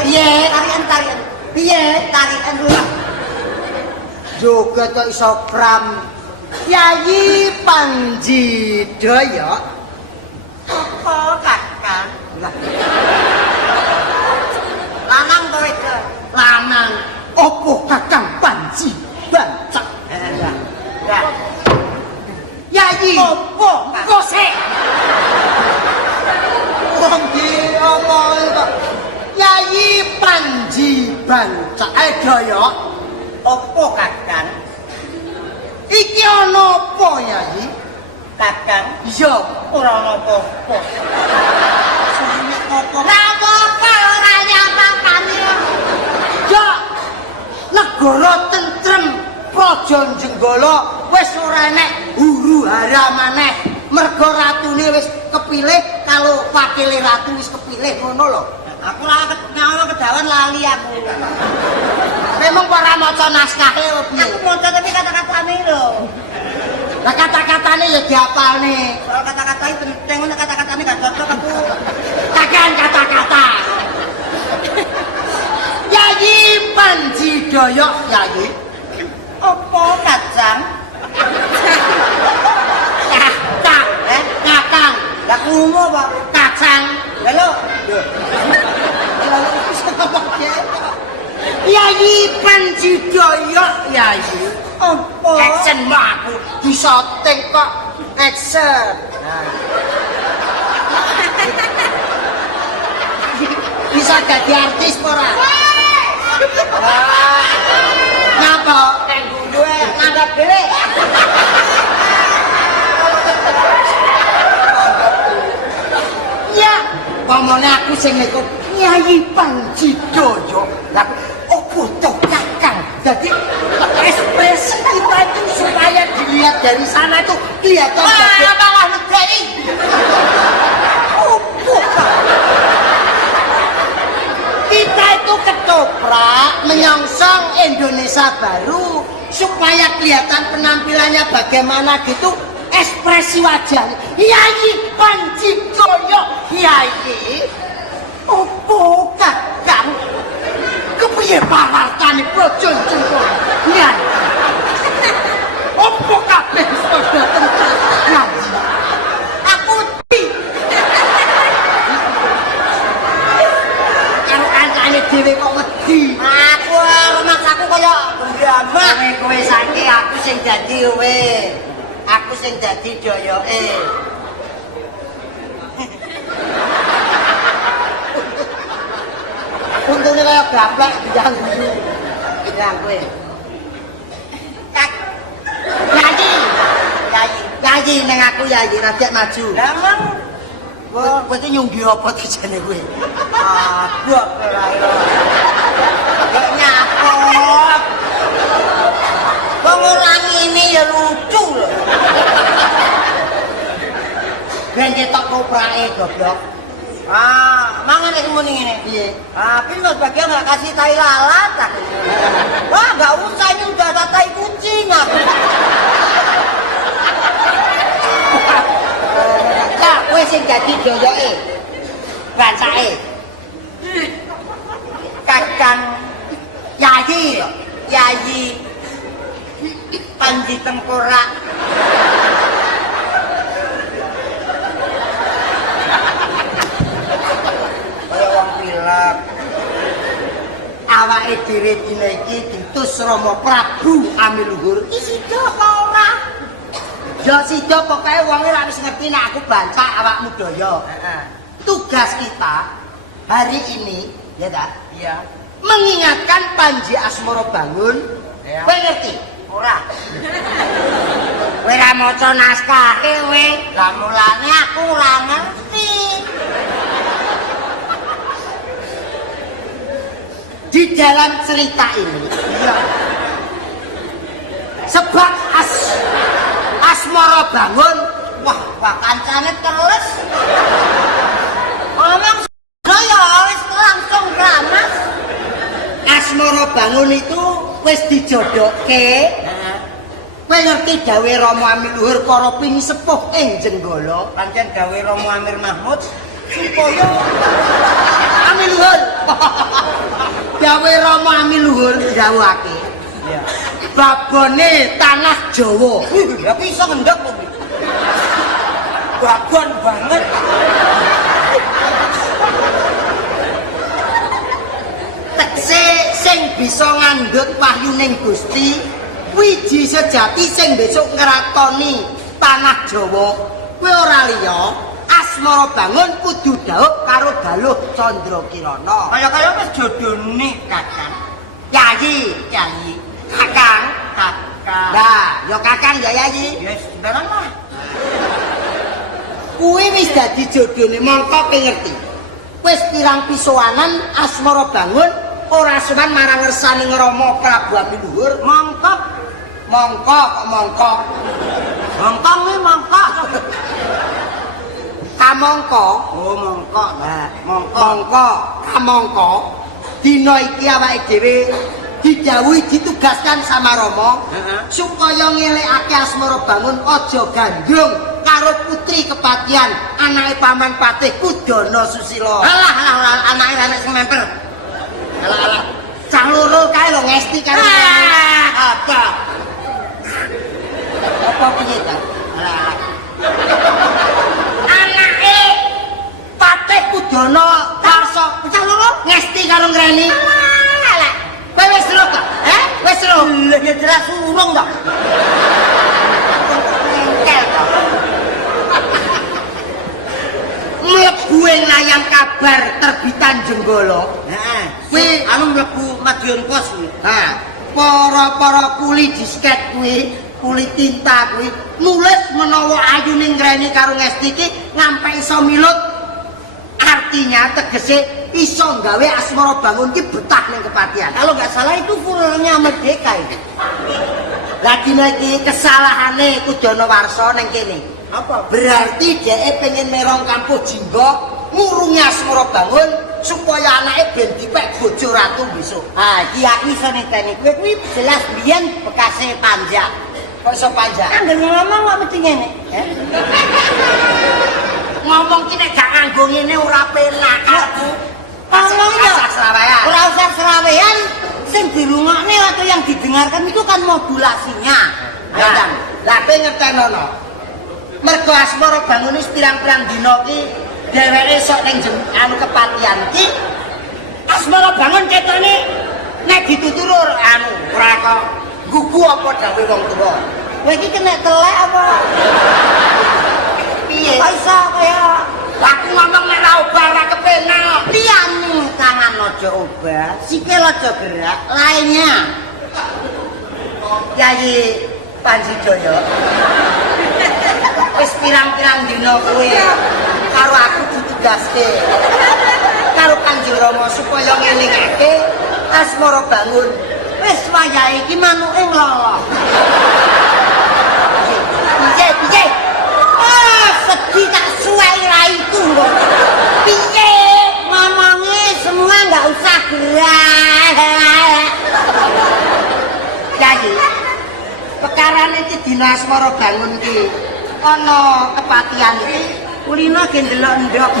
Tarian. Piye tarian dulu. Joget kok iso kram. Yayi Panji Daya. Apa Kakang? Lanang to itu. Lanang. Opo Kakang Panji Bancak? Ya. Yayi. Opo? Kosek. Wong iki apa kok? Yayi Panji Bancak. Daya. Opo Kakang? Iki ana apa Yayi? Kakang? Iya, ora ana apa-apa. Sune apa? Ora apa-apa ora nyapakane. Ya. Negara tentrem, praja Jenggala wis ora enek huru-hara maneh. Merga ratune wis kepilih kalau wakile ratu wis kepilih ngono lho. Aku ora nyawa kedawan lali aku. Memang ora maca naskahe lho piye? Aku maca tapi kata-katane lho. Lah kata-katane ya diapalne. Soal kata-kata itu penting nek kata-katane gak cocok aku. Kakan kata-kata. Yayi Panji Daya, Yayi. Apa Kacang? Kakang. Lah kumu apa? Kacang. Lho. Yayi Panji Daya, Yayi. Apa? Action aku disoting kok action. Bisa jadi artis ora? Ngapa? Kang gue ngadap dhewe. Ya, pamane aku sing niku Yayi Panji Daya. Lah opo to Kakang? Jadi ekspresi kita itu supaya dilihat dari sana itu kelihatan bagus. Malah negeri. Opo kita itu ketoprak menyongsong Indonesia baru supaya kelihatan penampilannya bagaimana gitu ekspresi wajahnya. Yayi Panji Daya, Yayi. Opo Kakang? Kepiye pawartane praja Jenggala? Nyan. Opo kabeh padha tentrem? Aku di. Karo kancane dhewe kok wedi. Aku rumaksaku kaya ndamah. Kowe saiki aku sing dadi kowe. Aku sing dadi Dayoke. Untune kaya gaplek dijang dulu. Ya kowe. Kak. Yayi ning aku Yayi rajak maju. Lah emang kowe iki nyunggi apa dijane kowe? Abok ora ira. Kok nyapok. Wong ora ngene ya lucu lho. Ben ketok koprake goblok. Mangan nek muni ngene. Piye? Pinus bagian enggak kasih tai lalat aku. Wah, enggak usah ini udah ada tai kucing aku. Lah, kowe sing dadi Dayoke. Bancake. Kakang Yayi Panji Tengkorak. Awake dhewe dina iki diutus Rama Prabu Amiluhur. Iki sida apa ora? Ya sida pokoke wong ora wis ngerti nek aku Bancak awakmu Daya. Tugas kita hari ini ya ta? Iya. Mengingatkan Panji Asmara Bangun. Ya. Kowe ngerti? Ora. Kowe ora maca naskahe kowe. Lah mulane aku ora ngerti. Di dalam cerita ini sebab Asmara Bangun wah kancane terus ngomong ya wis langsung ramas. Asmara Bangun itu wis dijodokke. Kowe ngerti dawuhe Rama Amiluhur para pinisepuh ing Jenggala, pancen dawuhe Rama Amir Mahmud supaya Amiluhur Dawe Rama Ami Luhur dawuhake. Iya. Babone tanah Jawa. Ya iso ngendhek kok. Babon banget. Tekse sing bisa ngandhut wahyuning Gusti, wiji sejati sing besok ngeratoni tanah Jawa. Kuwi ora liya, Asmara Bangun kudu dhaup karo Galuh Candrakirana. Kaya wis jodone Kakang. Yayi, Kakang. Lah, ya Kakang ya Yayi. Ya sembarang lah. Kuwi wis dadi jodone mongko ngerti. Wis pirang pisowanan Asmara Bangun ora suman marang ngersani Rama Prabu Ami Luhur. Mongko Kamangka. Oh, mongko. Nah, kamangka dina iki awake dhewe didhawuhi ditugaskan sama Rama supaya ngelekake Asmara Bangun aja gandrung karo putri kepatihan anake Paman Patih Kudana Susila. Alah, anake anak sing memper. Alah. Cah loro kae lho ngesti karo apa piye ta? Alah. Anake Patih Kudana Karsa cah loro ngesti karo ngreni. Alah. Kowe wis ro ta? Wis ro. Lah ya jelas urung ta. Engkel ta. Mlebu ing layang kabar terbitan Jenggala. Heeh. Kuwi Anu mlebu Madiun Pos kuwi. Nah, para kuli disket kuwi, kuli tinta kuwi nulis menawa ayune ngreni karo Ngesti iki ngampe iso milut. Artinya tegese iso gawe Asmara Bangun iki betah ning kepatihan. Kalau nggak salah itu furornya Merdeka itu. Lah dina iki kesalahane Kudana Warsa ning kene. Apa? Berarti dhek pengen merong kampuh Jingga ngurungi Asmara Bangun supaya anake ben dipek bojo ratu besok. Ah, kiai iso niteni. Kowe kuwi jelas biyen bekase panjak. Kok iso panjang? Angger ngomong kok mesti ngene, Ngomong ki nek gak nganggo ngene ora penak. Ngomong ya. Serawean. Ora usah serawean, sing dirungokne atau yang didengarkan itu kan modulasinya. Lah, kowe ngertenono. Mergo Asmara Bangun wis pirang-pirang dina ki dheweke sok ning anu kepatihan ki. Asmara Bangun ketone nek dituturur anu ora kok gugu apa dawuhe wong tuwa. Kowe iki kena telek apa? Piye? Kok iso kaya Aku ngomong nek ra obah ora kepenak. liyane tangan aja obah, sikil aja gerak, lainnya. Yayi Panji Jaya. Wis pirang-pirang dina kuwi karo aku ditugaske karo Kanjeng Rama supaya ngelingake Asmara Bangun. Wis wayahe iki manuke nglolo. Piye? Sedih tak suwei raiku kok. Piye? Ngomonge semua enggak usah gerak. Yayi. Pekarane iki dina Asmara Bangun iki ana kepatihan iki Kulino ge ndelok ndok.